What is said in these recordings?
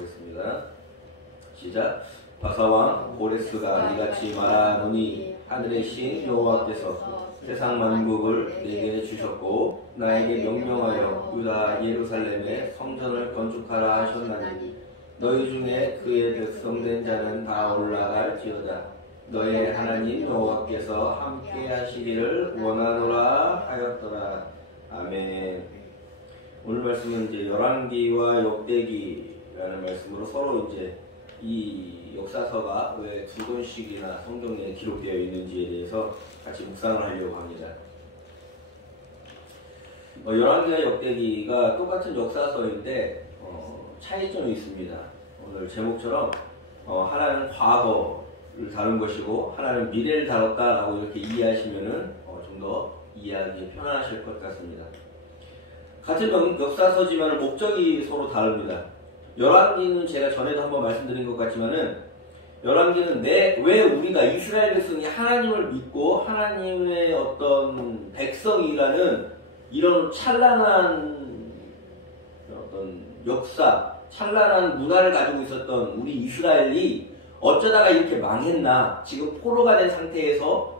하겠습니다. 시작. 바사왕 고레스가 이같이 말하노니 하늘의 신 여호와께서 세상 만국을 내게 주셨고 나에게 명령하여 유다 예루살렘에 성전을 건축하라 하셨나니 너희 중에 그의 백성된 자는 다 올라갈지어다. 너의 하나님 여호와께서 함께 하시기를 원하노라 하였더라. 아멘. 오늘 말씀은 이제 열왕기와 역대기라는 말씀으로 서로 이제 이 역사서가 왜 두 권씩이나 성경에 기록되어 있는지에 대해서 같이 묵상을 하려고 합니다. 열왕기와 역대기가 똑같은 역사서인데 차이점이 있습니다. 오늘 제목처럼 하나는 과거를 다룬 것이고 하나는 미래를 다뤘다라고 이렇게 이해하시면은 좀 더 이해하기 편안하실 것 같습니다. 같은 역사서지만 목적이 서로 다릅니다. 열왕기는 제가 전에도 한번 말씀드린 것 같지만은 열왕기는 왜 우리가 이스라엘 백성이 하나님을 믿고 하나님의 어떤 백성이라는 이런 찬란한 어떤 역사, 찬란한 문화를 가지고 있었던 우리 이스라엘이 어쩌다가 이렇게 망했나, 지금 포로가 된 상태에서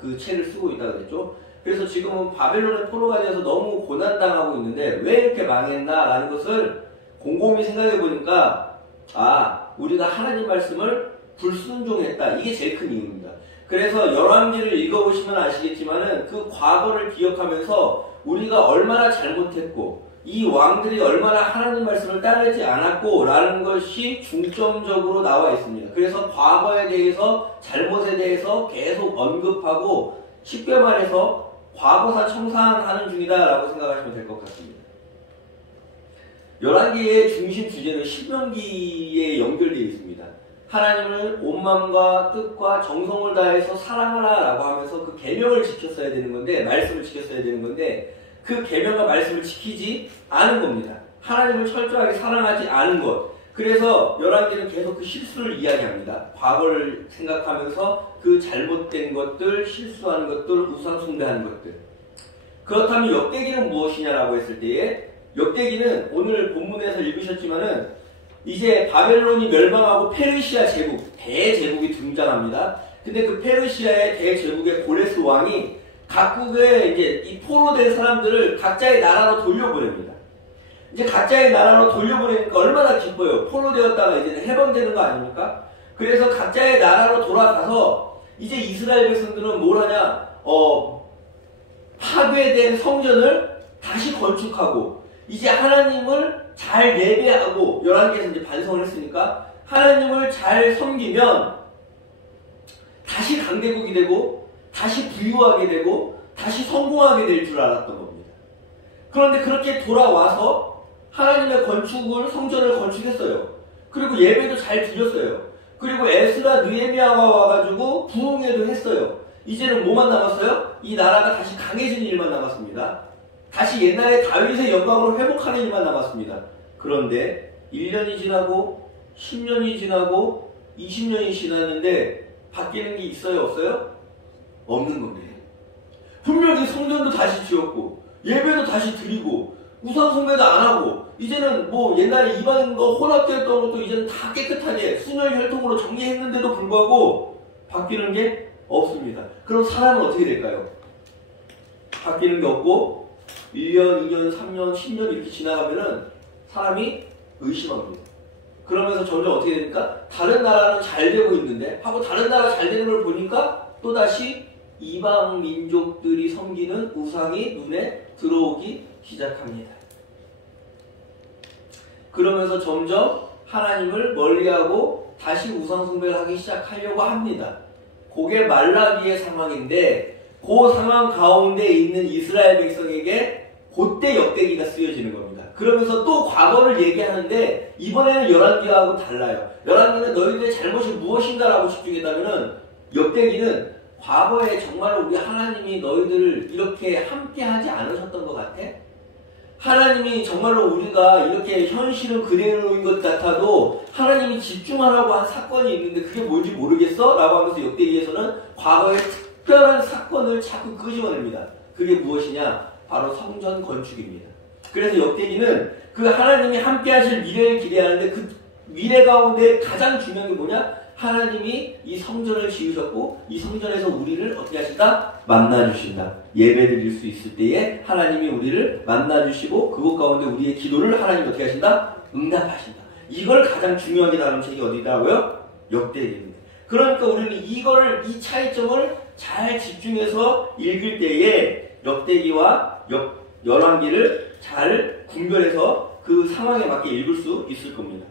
그 책을 쓰고 있다고 그랬죠. 그래서 지금은 바벨론의 포로가 돼서 너무 고난당하고 있는데 왜 이렇게 망했나라는 것을 곰곰이 생각해 보니까 우리가 하나님 말씀을 불순종했다. 이게 제일 큰 이유입니다. 그래서 열왕기를 읽어보시면 아시겠지만은 그 과거를 기억하면서 우리가 얼마나 잘못했고 이 왕들이 얼마나 하나님 말씀을 따르지 않았고 라는 것이 중점적으로 나와 있습니다. 그래서 과거에 대해서 잘못에 대해서 계속 언급하고 쉽게 말해서 과거사 청산하는 중이다 라고 생각하시면 될 것 같습니다. 열왕기의 중심 주제는 신명기에 연결되어 있습니다. 하나님을 온 마음과 뜻과 정성을 다해서 사랑하라 라고 하면서 그 계명을 지켰어야 되는 건데, 말씀을 지켰어야 되는 건데 그 계명과 말씀을 지키지 않은 겁니다. 하나님을 철저하게 사랑하지 않은 것. 그래서 열왕기는 계속 그 실수를 이야기합니다. 과거를 생각하면서 그 잘못된 것들, 실수하는 것들, 우상 숭배하는 것들. 그렇다면 역대기는 무엇이냐라고 했을 때에 역대기는 오늘 본문에서 읽으셨지만은 이제 바벨론이 멸망하고 페르시아 제국, 대제국이 등장합니다. 근데 그 페르시아의 대제국의 고레스 왕이 각국의 이제 이 포로된 사람들을 각자의 나라로 돌려보냅니다. 이제 각자의 나라로 돌려보내니까 얼마나 기뻐요. 포로되었다가 이제는 해방되는 거 아닙니까? 그래서 각자의 나라로 돌아가서 이제 이스라엘 백성들은 뭘 하냐? 파괴된 성전을 다시 건축하고 이제 하나님을 잘 예배하고, 열왕기에서 이제 반성을 했으니까 하나님을 잘 섬기면 다시 강대국이 되고 다시 부유하게 되고 다시 성공하게 될 줄 알았던 겁니다. 그런데 그렇게 돌아와서 하나님의 성전을 건축했어요. 그리고 예배도 잘 드렸어요. 그리고 에스라 느헤미야가 와가지고 부흥회도 했어요. 이제는 뭐만 남았어요? 이 나라가 다시 강해지는 일만 남았습니다. 다시 옛날에 다윗의 영광으로 회복하는 일만 남았습니다. 그런데 1년이 지나고 10년이 지나고 20년이 지났는데 바뀌는 게 있어요? 없어요? 없는 겁니다. 분명히 성전도 다시 지었고 예배도 다시 드리고 우상 숭배도 안 하고 이제는 뭐 옛날에 이방인과 혼합되었던 것도 이제는 다 깨끗하게 순혈혈통으로 정리했는데도 불구하고 바뀌는 게 없습니다. 그럼 사람은 어떻게 될까요? 바뀌는 게 없고 1년, 2년, 3년, 10년 이렇게 지나가면은 사람이 의심합니다. 그러면서 점점 어떻게 됩니까? 다른 나라는 잘 되고 있는데 하고 다른 나라 잘 되는 걸 보니까 또다시 이방 민족들이 섬기는 우상이 눈에 들어오기 시작합니다. 그러면서 점점 하나님을 멀리하고 다시 우상 숭배를 하기 시작하려고 합니다. 그게 말라기의 상황인데 그 상황 가운데 있는 이스라엘 백성에게 그때 역대기가 쓰여지는 겁니다. 그러면서 또 과거를 얘기하는데 이번에는 열왕기하고 달라요. 열왕기는 너희들의 잘못이 무엇인가라고 집중했다면은 역대기는 과거에 정말 우리 하나님이 너희들을 이렇게 함께하지 않으셨던 것 같아? 하나님이 정말로 우리가 이렇게 현실은 그대로인 것 같아도 하나님이 집중하라고 한 사건이 있는데 그게 뭔지 모르겠어? 라고 하면서 역대기에서는 과거의 특별한 사건을 자꾸 끄집어냅니다. 그게 무엇이냐? 바로 성전 건축입니다. 그래서 역대기는 그 하나님이 함께 하실 미래를 기대하는데 미래 가운데 가장 중요한 게 뭐냐? 하나님이 이 성전을 지으셨고 이 성전에서 우리를 어떻게 하신다? 만나주신다. 예배 드릴 수 있을 때에 하나님이 우리를 만나주시고 그곳 가운데 우리의 기도를 하나님이 어떻게 하신다? 응답하신다. 이걸 가장 중요하게 다룬 책이 어디다고요? 역대기입니다. 그러니까 우리는 이 차이점을 잘 집중해서 읽을 때에 역대기와 열왕기를 잘 분별해서 그 상황에 맞게 읽을 수 있을 겁니다.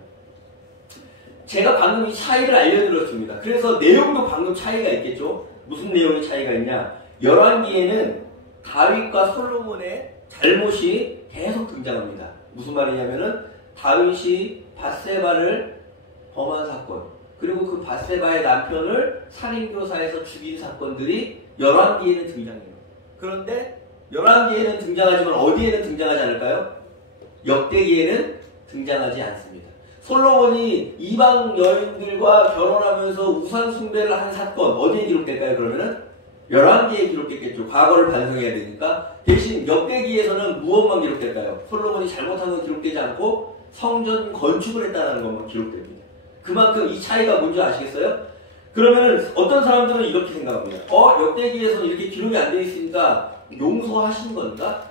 제가 방금 이 차이를 알려드렸습니다. 그래서 내용도 방금 차이가 있겠죠. 무슨 내용의 차이가 있냐? 열왕기에는 다윗과 솔로몬의 잘못이 계속 등장합니다. 무슨 말이냐면은 다윗이 밧세바를 범한 사건, 그리고 그 밧세바의 남편을 살인교사에서 죽인 사건들이 열왕기에는 등장해요. 그런데 열왕기에는 등장하지만 어디에는 등장하지 않을까요? 역대기에는 등장하지 않습니다. 솔로몬이 이방 여인들과 결혼하면서 우상 숭배를 한 사건 어디에 기록될까요? 그러면은 열왕기에 기록됐겠죠. 과거를 반성해야 되니까. 대신 역대기에서는 무엇만 기록될까요? 솔로몬이 잘못한 건 기록되지 않고 성전 건축을 했다는 것만 기록됩니다. 그만큼 이 차이가 뭔지 아시겠어요? 그러면은 어떤 사람들은 이렇게 생각합니다. 역대기에서는 이렇게 기록이 안 되어 있으니까 용서하신 건가?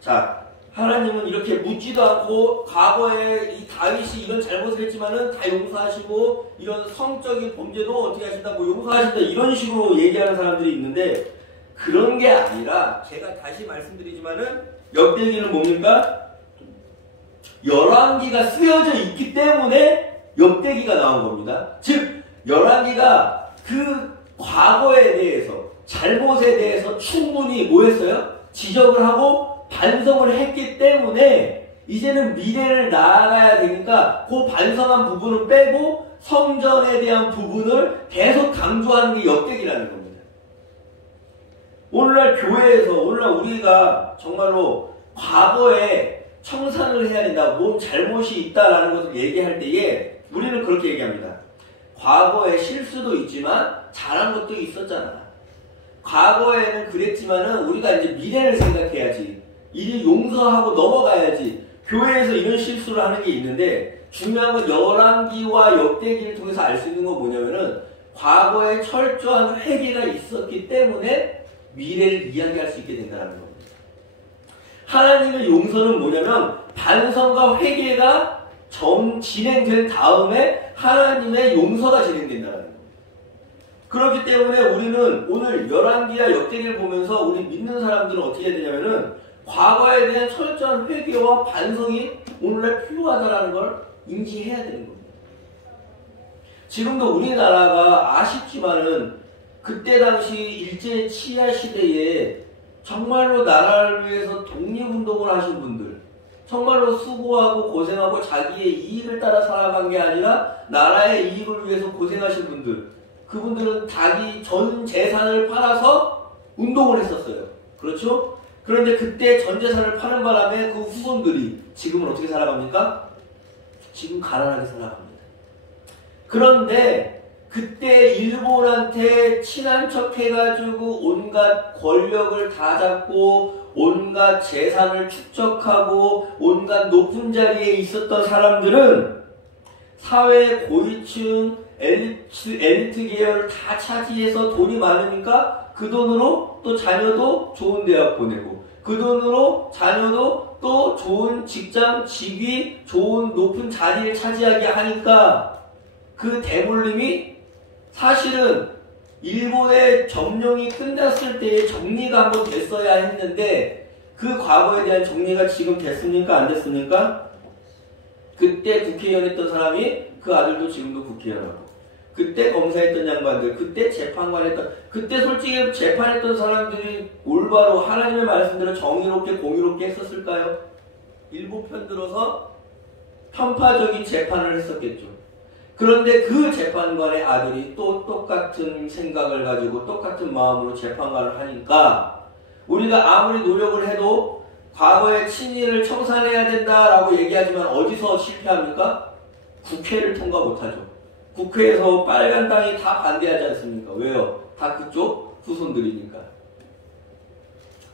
자, 하나님은 이렇게 묻지도 않고 과거에 이 다윗이 이런 잘못을 했지만은 다 용서하시고 이런 성적인 범죄도 어떻게 하신다, 뭐 용서하신다 이런 식으로 얘기하는 사람들이 있는데 그런 게 아니라 제가 다시 말씀드리지만은 역대기는 뭡니까? 열왕기가 쓰여져 있기 때문에 역대기가 나온 겁니다. 즉 열왕기가 그 과거에 대해서 잘못에 대해서 충분히 뭐 했어요? 지적을 하고 반성을 했기 때문에 이제는 미래를 나아가야 되니까 그 반성한 부분을 빼고 성전에 대한 부분을 계속 강조하는 게 역대기라는 겁니다. 오늘날 교회에서 오늘날 우리가 정말로 과거에 청산을 해야 된다, 뭔 잘못이 있다라는 것을 얘기할 때에 우리는 그렇게 얘기합니다. 과거에 실수도 있지만 잘한 것도 있었잖아. 과거에는 그랬지만은 우리가 이제 미래를 생각해야지. 이를 용서하고 넘어가야지. 교회에서 이런 실수를 하는 게 있는데 중요한 건 열왕기와 역대기를 통해서 알 수 있는 건 뭐냐면은 과거에 철저한 회개가 있었기 때문에 미래를 이야기할 수 있게 된다는 겁니다. 하나님의 용서는 뭐냐면 반성과 회개가 진행된 다음에 하나님의 용서가 진행된다는 겁니다. 그렇기 때문에 우리는 오늘 열왕기와 역대기를 보면서 우리 믿는 사람들은 어떻게 해야 되냐면은 과거에 대한 철저한 회개와 반성이 오늘날 필요하다는 걸 인지해야 되는 겁니다. 지금도 우리나라가 아쉽지만은 그때 당시 일제 치하 시대에 정말로 나라를 위해서 독립운동을 하신 분들, 정말로 수고하고 고생하고 자기의 이익을 따라 살아간 게 아니라 나라의 이익을 위해서 고생하신 분들, 그분들은 자기 전 재산을 팔아서 운동을 했었어요. 그렇죠? 그런데 그때 전 재산을 파는 바람에 그 후손들이 지금은 어떻게 살아갑니까? 지금 가난하게 살아갑니다. 그런데 그때 일본한테 친한 척 해가지고 온갖 권력을 다 잡고 온갖 재산을 축적하고 온갖 높은 자리에 있었던 사람들은 사회의 고위층, 엘리트 계열을 다 차지해서 돈이 많으니까 그 돈으로 또 자녀도 좋은 대학 보내고 그 돈으로 자녀도 또 좋은 직장, 직위, 좋은 높은 자리를 차지하게 하니까 그 대물림이 사실은 일본의 점령이 끝났을 때의 정리가 한번 됐어야 했는데 그 과거에 대한 정리가 지금 됐습니까? 안 됐습니까? 그때 국회의원 했던 사람이 그 아들도 지금도 국회의원하고 그때 검사했던 양반들, 그때 재판관 했던, 그때 솔직히 재판했던 사람들이 올바로 하나님의 말씀대로 정의롭게 공의롭게 했었을까요? 일부 편들어서 편파적인 재판을 했었겠죠. 그런데 그 재판관의 아들이 또 똑같은 생각을 가지고 똑같은 마음으로 재판관을 하니까 우리가 아무리 노력을 해도 과거의 친일을 청산해야 된다라고 얘기하지만 어디서 실패합니까? 국회를 통과 못하죠. 국회에서 빨간 당이 다 반대하지 않습니까? 왜요? 다 그쪽 후손들이니까.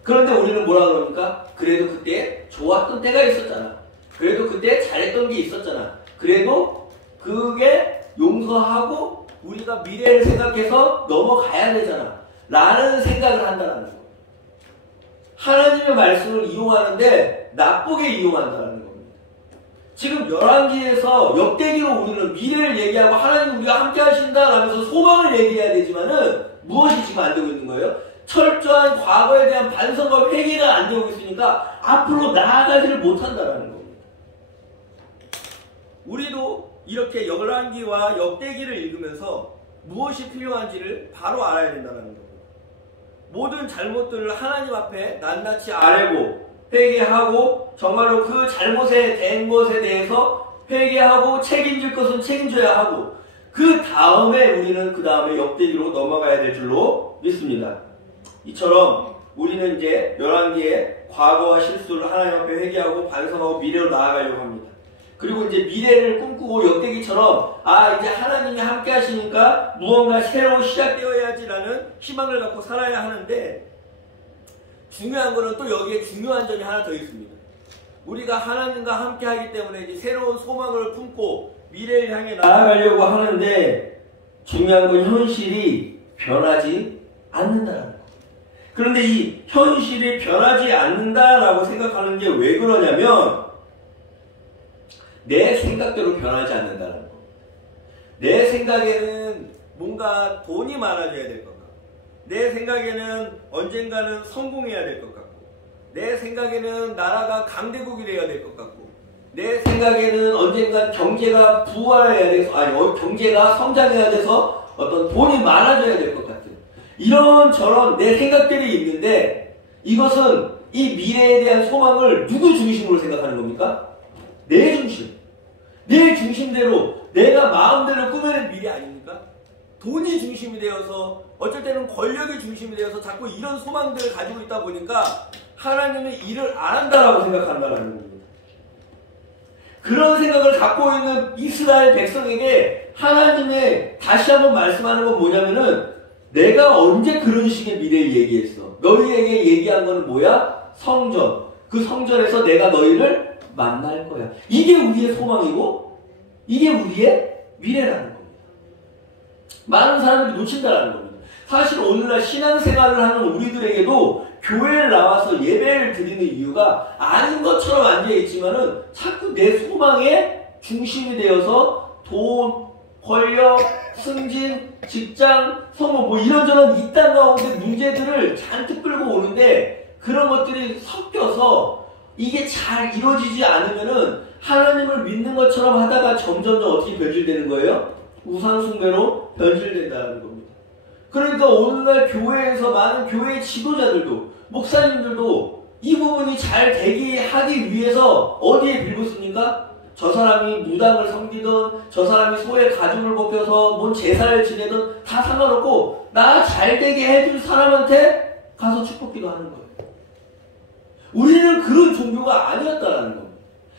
그런데 우리는 뭐라 그럽니까? 그래도 그때 좋았던 때가 있었잖아. 그래도 그때 잘했던 게 있었잖아. 그래도 그게 용서하고 우리가 미래를 생각해서 넘어가야 되잖아 라는 생각을 한다는 거예요. 하나님의 말씀을 이용하는데 나쁘게 이용한다는 겁니다. 지금 열왕기에서 역대기로 우리는 미래를 얘기하고 하나님 우리가 함께 하신다 라면서 소망을 얘기해야 되지만은 무엇이 지금 안 되고 있는 거예요? 철저한 과거에 대한 반성과 회개가 안 되고 있으니까 앞으로 나아가지를 못한다는 겁니다. 우리도 이렇게 열왕기와 역대기를 읽으면서 무엇이 필요한지를 바로 알아야 된다는 겁니다. 모든 잘못들을 하나님 앞에 낱낱이 아뢰고 회개하고 정말로 그 잘못에 된 것에 대해서 회개하고 책임질 것은 책임져야 하고 그 다음에 우리는 그 다음에 역대기로 넘어가야 될 줄로 믿습니다. 이처럼 우리는 이제 열왕기에 과거와 실수를 하나님 앞에 회개하고 반성하고 미래로 나아가려고 합니다. 그리고 이제 미래를 꿈꾸고 역대기처럼 이제 하나님이 함께 하시니까 무언가 새로 시작되어야지라는 희망을 갖고 살아야 하는데 중요한 거는 또 여기에 중요한 점이 하나 더 있습니다. 우리가 하나님과 함께 하기 때문에 이제 새로운 소망을 품고 미래를 향해 나아가려고 하는데 중요한 건 현실이 변하지 않는다는 거예요. 그런데 이 현실이 변하지 않는다라고 생각하는 게 왜 그러냐면 내 생각대로 변하지 않는다는 겁니다. 내 생각에는 뭔가 돈이 많아져야 될 것 같고 내 생각에는 언젠가는 성공해야 될 것 같고 내 생각에는 나라가 강대국이 되어야 될 것 같고 내 생각에는 언젠가 경제가 부활해야 돼서 경제가 성장해야 돼서 어떤 돈이 많아져야 될 것 같은 이런저런 내 생각들이 있는데 이것은 이 미래에 대한 소망을 누구 중심으로 생각하는 겁니까? 내 중심. 내 중심대로 내가 마음대로 꾸며낸 미래 아닙니까? 돈이 중심이 되어서 어쩔 때는 권력이 중심이 되어서 자꾸 이런 소망들을 가지고 있다 보니까 하나님은 일을 안 한다라고 생각한다는 겁니다. 그런 생각을 갖고 있는 이스라엘 백성에게 하나님의 다시 한번 말씀하는 건 뭐냐면은 내가 언제 그런 식의 미래를 얘기했어? 너희에게 얘기한 건 뭐야? 성전. 그 성전에서 내가 너희를 만날 거야. 이게 우리의 소망이고 이게 우리의 미래라는 겁니다. 많은 사람들이 놓친다는 겁니다. 사실 오늘날 신앙생활을 하는 우리들에게도 교회를 나와서 예배를 드리는 이유가 아닌 것처럼 앉아있지만은 자꾸 내 소망의 중심이 되어서 돈, 권력, 승진, 직장, 성공 이런저런 이 땅 가운데 문제들을 잔뜩 끌고 오는데 그런 것들이 섞여서 이게 잘 이루어지지 않으면은 하나님을 믿는 것처럼 하다가 점점 어떻게 변질되는 거예요? 우상숭배로 변질된다는 겁니다. 그러니까 오늘날 교회에서 많은 교회 지도자들도 목사님들도 이 부분이 잘 되게 하기 위해서 어디에 빌붙습니까? 저 사람이 무당을 섬기든 저 사람이 소의 가죽을 벗겨서 뭔 제사를 지내든 다 상관없고 나 잘 되게 해줄 사람한테 가서 축복기도 하는 거예요. 우리는 그런 종교가 아니었다는 겁니다.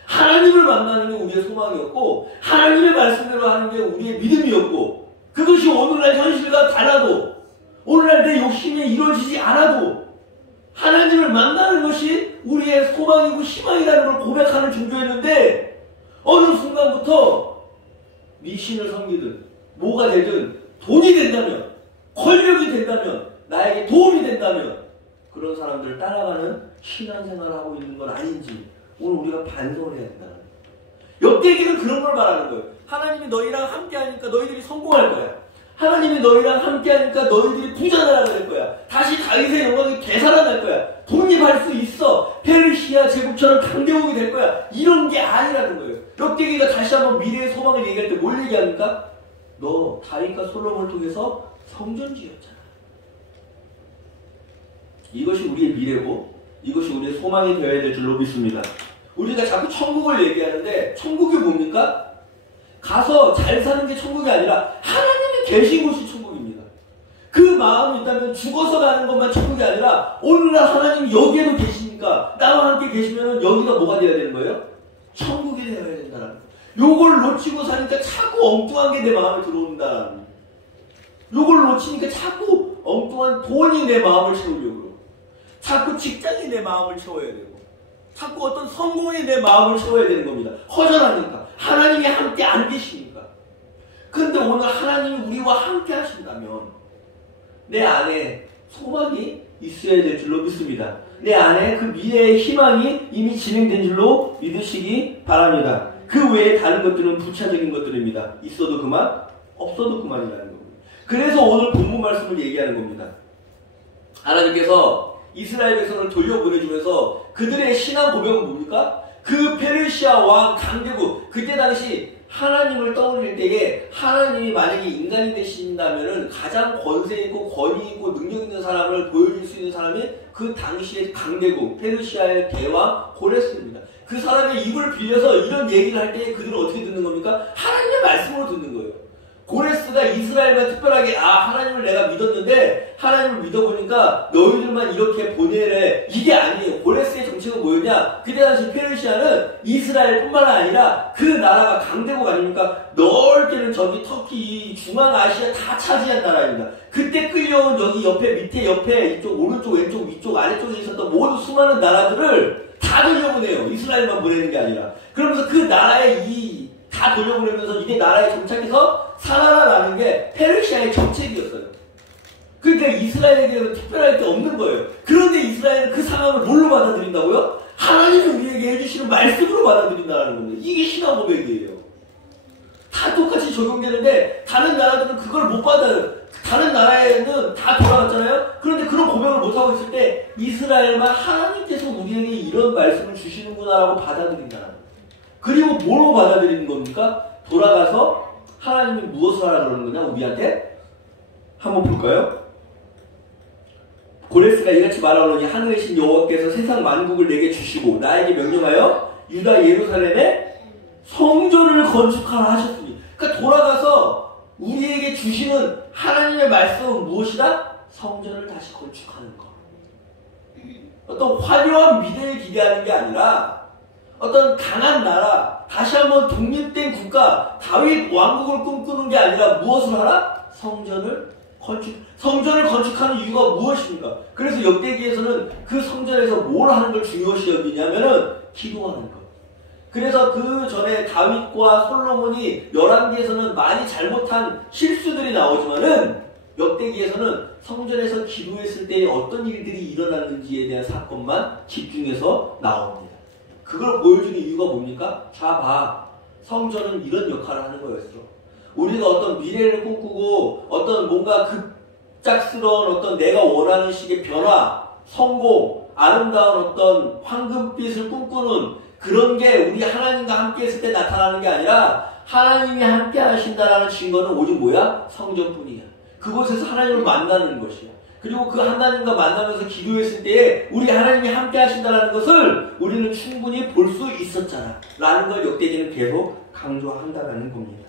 하나님을 만나는 게 우리의 소망이었고 하나님의 말씀대로 하는 게 우리의 믿음이었고 그것이 오늘날 현실과 달라도 오늘날 내 욕심에 이루어지지 않아도 하나님을 만나는 것이 우리의 소망이고 희망이라는 걸 고백하는 종교였는데 어느 순간부터 미신을 섬기든 뭐가 되든 돈이 된다면 권력이 된다면 나에게 도움이 된다면 그런 사람들을 따라가는 신앙생활을 하고 있는 건 아닌지 오늘 우리가 반성을 해야 된다는 거예요. 역대기는 그런 걸 말하는 거예요. 하나님이 너희랑 함께하니까 너희들이 성공할 거야. 하나님이 너희랑 함께하니까 너희들이 부자 나라가 될 거야. 다시 다윗의 영광이 되살아날 거야. 독립할 수 있어. 페르시아 제국처럼 강대국이 될 거야. 이런 게 아니라는 거예요. 역대기가 다시 한번 미래의 소망을 얘기할 때 뭘 얘기합니까? 너 다윗과 솔로몬을 통해서 성전 지었잖아. 이것이 우리의 미래고 이것이 우리의 소망이 되어야 될 줄로 믿습니다. 우리가 자꾸 천국을 얘기하는데 천국이 뭡니까? 가서 잘 사는 게 천국이 아니라 하나님이 계신 곳이 천국입니다. 그 마음이 있다면 죽어서 가는 것만 천국이 아니라 오늘날 하나님이 여기에도 계시니까 나와 함께 계시면 여기가 뭐가 되어야 되는 거예요? 천국이 되어야 된다는 거예요. 요걸 놓치고 사니까 자꾸 엉뚱한 게 내 마음에 들어온다는 거예요. 요걸 놓치니까 자꾸 엉뚱한 돈이 내 마음을 채우려고 그러고 자꾸 직장이 내 마음을 채워야 되고 자꾸 어떤 성공이 내 마음을 채워야 되는 겁니다. 허전하니까 하나님이 함께 안 계시니까 근데 오늘 하나님이 우리와 함께 하신다면 내 안에 소망이 있어야 될 줄로 믿습니다. 내 안에 그 미래의 희망이 이미 진행된 줄로 믿으시기 바랍니다. 그 외에 다른 것들은 부차적인 것들입니다. 있어도 그만, 없어도 그만이라는 겁니다. 그래서 오늘 본문 말씀을 얘기하는 겁니다. 하나님께서 이스라엘 백성을 돌려보내주면서 그들의 신앙 고백은 뭡니까? 그 페르시아 왕 강대국, 그때 당시 하나님을 떠올릴 때에 하나님이 만약에 인간이 되신다면은 가장 권세 있고 권위 있고 능력 있는 사람을 보여줄 수 있는 사람이 그 당시의 강대국 페르시아의 대왕 고레스입니다. 그 사람의 입을 빌려서 이런 얘기를 할 때 그들은 어떻게 듣는 겁니까? 하나님의 말씀으로 듣는 거예요. 고레스가 이스라엘만 특별하게 하나님을 내가 믿었는데 하나님을 믿어보니까 너희들만 이렇게 보내래, 이게 아니에요. 고레스의 정책은 뭐였냐? 그때 당시 페르시아는 이스라엘뿐만 아니라 그 나라가 강대국 아닙니까? 넓게는 저기 터키, 중앙아시아 다 차지한 나라입니다. 그때 끌려온 여기 옆에 밑에 옆에 이쪽 오른쪽 왼쪽 위쪽 아래쪽에 있었던 모든 수많은 나라들을 다 돌려보내요. 이스라엘만 보내는 게 아니라. 그러면서 그 나라에 다 돌려보내면서 이제 나라에 정착해서 살아라라는 게 페르시아의 정책이었어요. 그러니까 이스라엘에게는 특별할 게 없는 거예요. 그런데 이스라엘은 그 상황을 뭘로 받아들인다고요? 하나님이 우리에게 해주시는 말씀으로 받아들인다는 겁니다. 이게 신앙 고백이에요. 다 똑같이 적용되는데 다른 나라들은 그걸 못 받아요. 다른 나라에는 다 돌아갔잖아요. 그런데 그런 고백을 못하고 있을 때 이스라엘만 하나님께서 우리에게 이런 말씀을 주시는구나라고 받아들인다는 거예요. 그리고 뭐로 받아들이는 겁니까? 돌아가서 하나님이 무엇을 하라 그러는 거냐 우리한테? 한번 볼까요? 고레스가 이같이 말하노니 하늘의 신 여호와께서 세상 만국을 내게 주시고 나에게 명령하여 유다 예루살렘에 성전을 건축하라 하셨으니, 그러니까 돌아가서 우리에게 주시는 하나님의 말씀은 무엇이다? 성전을 다시 건축하는 것. 어떤 화려한 미래를 기대하는 게 아니라 어떤 강한 나라, 다시 한번 독립된 국가, 다윗 왕국을 꿈꾸는 게 아니라 무엇을 하라? 성전을 건축하는 이유가 무엇입니까? 그래서 역대기에서는 그 성전에서 뭘 하는 걸 중요시 여기냐면은 기도하는 것. 그래서 그 전에 다윗과 솔로몬이 열왕기에서는 많이 잘못한 실수들이 나오지만은 역대기에서는 성전에서 기도했을 때 어떤 일들이 일어났는지에 대한 사건만 집중해서 나옵니다. 그걸 보여주는 이유가 뭡니까? 자, 봐. 성전은 이런 역할을 하는 거였어. 우리가 어떤 미래를 꿈꾸고 어떤 뭔가 급작스러운 어떤 내가 원하는 식의 변화, 성공, 아름다운 어떤 황금빛을 꿈꾸는 그런 게 우리 하나님과 함께 했을 때 나타나는 게 아니라 하나님이 함께 하신다라는 증거는 오직 뭐야? 성전뿐이야. 그곳에서 하나님을 만나는 것이야. 그리고 그 하나님과 만나면서 기도했을 때에 우리 하나님이 함께 하신다는 것을 우리는 충분히 볼 수 있었잖아 라는 걸 역대기는 계속 강조한다는 겁니다.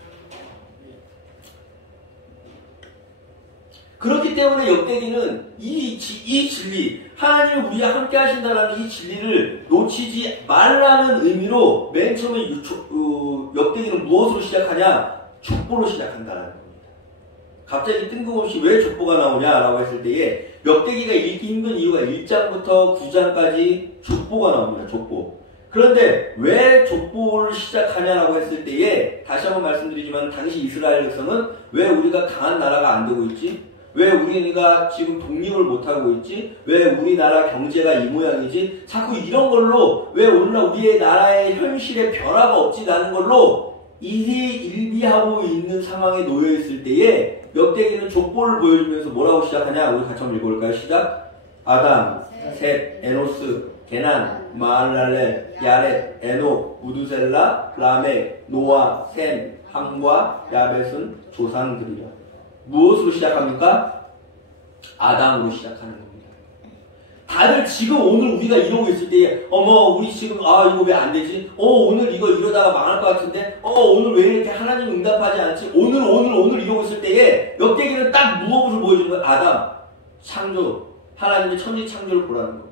그렇기 때문에 역대기는 이 진리, 하나님이 우리와 함께 하신다는 이 진리를 놓치지 말라는 의미로 맨 처음에 역대기는 무엇으로 시작하냐? 족보로 시작한다는 겁니다. 갑자기 뜬금없이 왜 족보가 나오냐라고 했을 때에 역대기가 읽기 힘든 이유가 1장부터 9장까지 족보가 나옵니다. 족보. 그런데 왜 족보를 시작하냐라고 했을 때에 다시 한번 말씀드리지만 당시 이스라엘 백성은 왜 우리가 강한 나라가 안 되고 있지? 왜 우리가 지금 독립을 못하고 있지? 왜 우리나라 경제가 이 모양이지? 자꾸 이런 걸로 왜 오늘날 우리의 나라의 현실에 변화가 없지라는 걸로 일희일비하고 있는 상황에 놓여있을 때에 역대기는 족보를 보여주면서 뭐라고 시작하냐? 우리 같이 한번 읽어볼까요? 시작. 아담, 셋, 에노스, 게난, 마할랄렐, 야렛, 에녹, 우두셀라, 라멕, 노아, 셈, 함과 야벳은 조상들이라. 무엇으로 시작합니까? 아담으로 시작하는 겁니다. 다들 지금 오늘 우리가 이러고 있을 때에 우리 지금 이거 왜 안 되지? 오늘 이거 이러다가 망할 것 같은데 오늘 왜 이렇게 하나님 응답하지 않지? 오늘 이러고 있을 때에 역대기는 딱 무엇을 보여주는 거예요? 아담, 창조, 하나님의 천지 창조를 보라는 겁니다.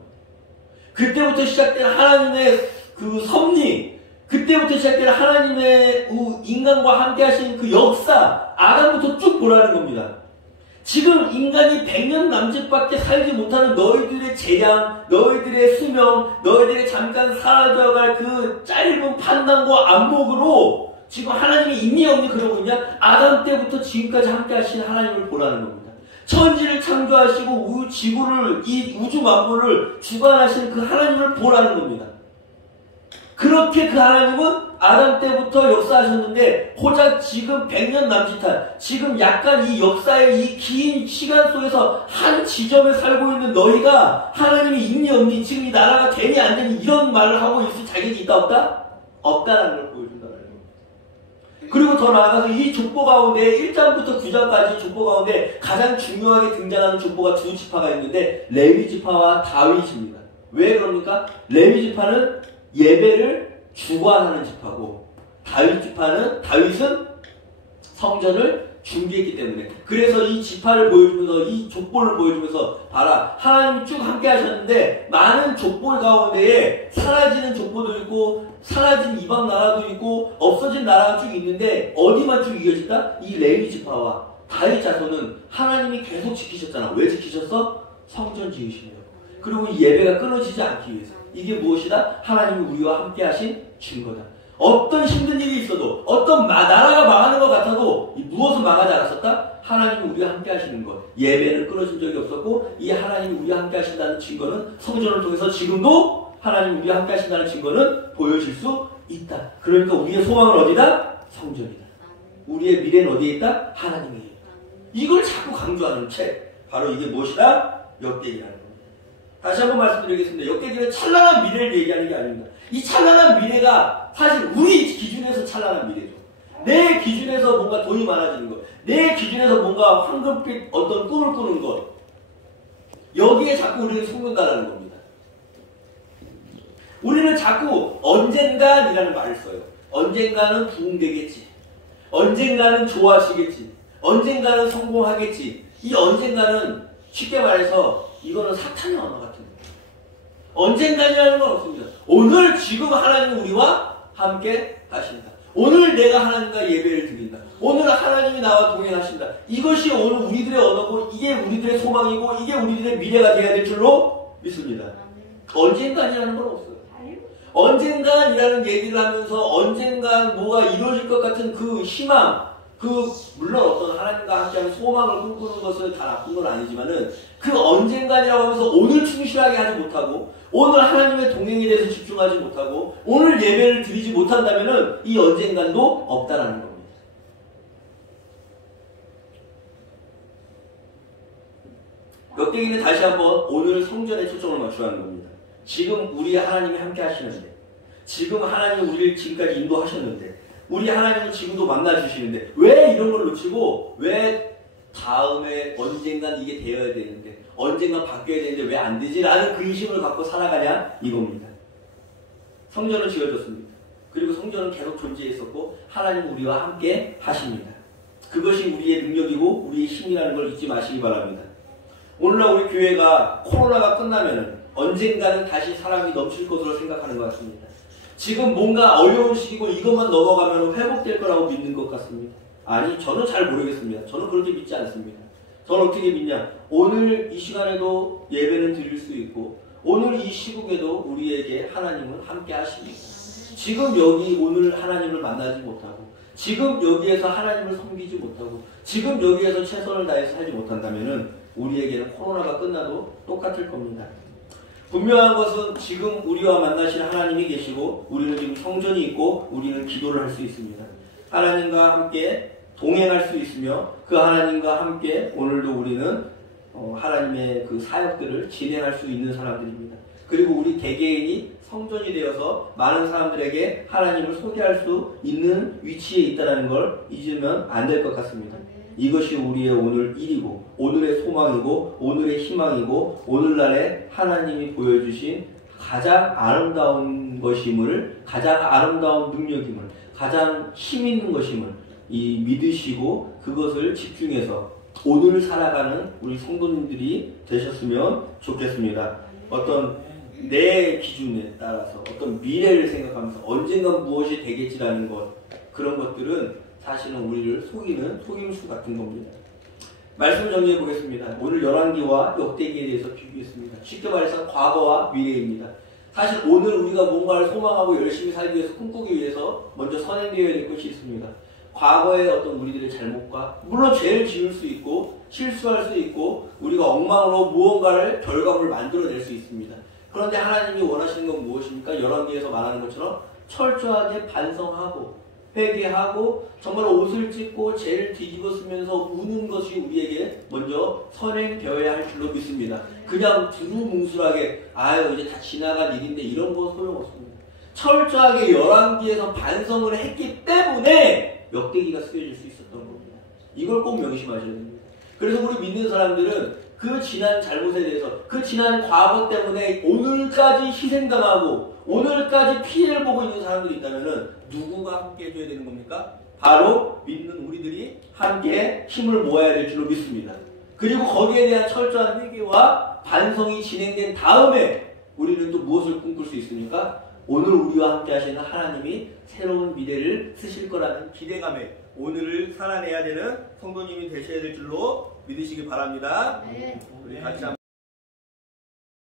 그때부터 시작된 하나님의 그 섭리, 그때부터 시작된 하나님의 인간과 함께 하신 그 역사, 아담부터 쭉 보라는 겁니다. 지금 인간이 100년 남짓밖에 살지 못하는 너희들의 재량, 너희들의 수명, 너희들의 잠깐 사라져갈 그 짧은 판단과 안목으로 지금 하나님이 있니 없니 그러고 있냐? 아담 때부터 지금까지 함께 하신 하나님을 보라는 겁니다. 천지를 창조하시고 지구를, 이 우주 만물을 주관하시는 그 하나님을 보라는 겁니다. 그렇게 그 하나님은 아담 때부터 역사하셨는데 고작 지금 100년 남짓한 지금 약간 이 역사의 이 긴 시간 속에서 한 지점에 살고 있는 너희가 하나님이 있니 없니 지금 이 나라가 되니 안 되니 이런 말을 하고 있을 자격이 있다 없다? 없다라는 걸 보여준다는 거예요. 그리고 더 나아가서 이 족보 가운데 1장부터 9장까지 족보 가운데 가장 중요하게 등장하는 족보가 두 지파가 있는데 레위 지파와 다윗입니다. 왜 그럽니까? 레위 지파는 예배를 주관하는 지파고 다윗은 성전을 준비했기 때문에 그래서 이 지파를 보여주면서 이 족보를 보여주면서 봐라 하나님이 쭉 함께 하셨는데 많은 족보 가운데에 사라지는 족보도 있고 사라진 이방 나라도 있고 없어진 나라가 쭉 있는데 어디만 쭉 이어진다? 이 레위 지파와 다윗 자손은 하나님이 계속 지키셨잖아. 왜 지키셨어? 성전 지으시려고. 그리고 이 예배가 끊어지지 않기 위해서. 이게 무엇이다? 하나님이 우리와 함께 하신 증거다. 어떤 힘든 일이 있어도 어떤 나라가 망하는 것 같아도 무엇은 망하지 않았었다? 하나님이 우리와 함께 하시는 것. 예배는 끊어진 적이 없었고 이 하나님이 우리와 함께 하신다는 증거는 성전을 통해서 지금도 하나님이 우리와 함께 하신다는 증거는 보여질 수 있다. 그러니까 우리의 소망은 어디다? 성전이다. 우리의 미래는 어디에 있다? 하나님에 있다. 이걸 자꾸 강조하는 책. 바로 이게 무엇이다? 역대기라는 겁니다. 다시 한번 말씀드리겠습니다. 역대기는 찬란한 미래를 얘기하는 게 아닙니다. 이 찬란한 미래가 사실 우리 기준에서 찬란한 미래죠. 내 기준에서 뭔가 돈이 많아지는 것, 내 기준에서 뭔가 황금빛 어떤 꿈을 꾸는 것, 여기에 자꾸 우리를 속는다는 겁니다. 우리는 자꾸 언젠간이라는 말을 써요. 언젠가는 부흥되겠지. 언젠가는 좋아하시겠지. 언젠가는 성공하겠지. 이 언젠가는 쉽게 말해서 이거는 사탄의 언어 같은 거예요. 언젠가냐는 건 없습니다. 오늘 지금 하나님은 우리와 함께 하신다. 오늘 내가 하나님과 예배를 드린다. 오늘 하나님이 나와 동행하신다. 이것이 오늘 우리들의 언어고 이게 우리들의 소망이고 이게 우리들의 미래가 되어야 될 줄로 믿습니다. 언젠가냐는 건 없어요. 언젠간이라는 얘기를 하면서 언젠간 뭐가 이루어질 것 같은 그 희망, 물론 어떤 하나님과 함께하는 소망을 꿈꾸는 것은 다 나쁜 건 아니지만은 그 언젠간이라고 하면서 오늘 충실하게 하지 못하고 오늘 하나님의 동행에 대해서 집중하지 못하고 오늘 예배를 드리지 못한다면은 이 언젠간도 없다라는 겁니다. 역대기는 다시 한번 오늘 성전에 초점을 맞추라는 겁니다. 지금 우리 하나님이 함께 하시는데 지금 하나님이 우리를 지금까지 인도하셨는데 우리 하나님은 지금도 만나주시는데 왜 이런 걸 놓치고 왜 다음에 언젠간 이게 되어야 되는데 언젠간 바뀌어야 되는데 왜 안 되지? 라는 근심을 갖고 살아가냐? 이겁니다. 성전은 지어졌습니다. 그리고 성전은 계속 존재했었고 하나님은 우리와 함께 하십니다. 그것이 우리의 능력이고 우리의 힘이라는 걸 잊지 마시기 바랍니다. 오늘날 우리 교회가 코로나가 끝나면 언젠가는 다시 사람이 넘칠 것으로 생각하는 것 같습니다. 지금 뭔가 어려운 시기고 이것만 넘어가면 회복될 거라고 믿는 것 같습니다. 아니, 저는 잘 모르겠습니다. 저는 그렇게 믿지 않습니다. 저는 어떻게 믿냐? 오늘 이 시간에도 예배는 드릴 수 있고 오늘 이 시국에도 우리에게 하나님은 함께 하십니다. 지금 여기 오늘 하나님을 만나지 못하고 지금 여기에서 하나님을 섬기지 못하고 지금 여기에서 최선을 다해서 살지 못한다면 우리에게는 코로나가 끝나도 똑같을 겁니다. 분명한 것은 지금 우리와 만나신 하나님이 계시고 우리는 지금 성전이 있고 우리는 기도를 할 수 있습니다. 하나님과 함께 동행할 수 있으며 그 하나님과 함께 오늘도 우리는 하나님의 그 사역들을 진행할 수 있는 사람들입니다. 그리고 우리 개개인이 성전이 되어서 많은 사람들에게 하나님을 소개할 수 있는 위치에 있다는 걸 잊으면 안 될 것 같습니다. 이것이 우리의 오늘 일이고 오늘의 소망이고 오늘의 희망이고 오늘날에 하나님이 보여주신 가장 아름다운 것임을 가장 아름다운 능력임을 가장 힘있는 것임을 이 믿으시고 그것을 집중해서 오늘 살아가는 우리 성도님들이 되셨으면 좋겠습니다. 어떤 내 기준에 따라서 어떤 미래를 생각하면서 언젠간 무엇이 되겠지라는 것 그런 것들은 사실은 우리를 속이는 속임수 같은 겁니다. 말씀 정리해 보겠습니다. 오늘 열왕기와 역대기에 대해서 비교했습니다. 쉽게 말해서 과거와 미래입니다. 사실 오늘 우리가 뭔가를 소망하고 열심히 살기 위해서 꿈꾸기 위해서 먼저 선행되어야 될 것이 있습니다. 과거의 어떤 우리들의 잘못과 물론 죄를 지을 수 있고 실수할 수 있고 우리가 엉망으로 무언가를 결과물을 만들어낼 수 있습니다. 그런데 하나님이 원하시는 건 무엇입니까? 열왕기에서 말하는 것처럼 철저하게 반성하고 회개하고 정말 옷을 찢고 죄를 뒤집어 쓰면서 우는 것이 우리에게 먼저 선행되어야 할 줄로 믿습니다. 그냥 두루뭉술하게 아유 이제 다 지나간 일인데 이런 거 소용없습니다. 철저하게 열왕기에서 반성을 했기 때문에 역대기가 쓰여질 수 있었던 겁니다. 이걸 꼭 명심하셔야 됩니다. 그래서 우리 믿는 사람들은 그 지난 잘못에 대해서 그 지난 과거 때문에 오늘까지 희생당하고 오늘까지 피해를 보고 있는 사람들이 있다면 누구가 함께 해줘야 되는 겁니까? 바로 믿는 우리들이 함께 힘을 모아야 될 줄로 믿습니다. 그리고 거기에 대한 철저한 회개와 반성이 진행된 다음에 우리는 또 무엇을 꿈꿀 수 있습니까? 오늘 우리와 함께 하시는 하나님이 새로운 미래를 쓰실 거라는 기대감에 오늘을 살아내야 되는 성도님이 되셔야 될 줄로 믿으시기 바랍니다. 우리 같이 한번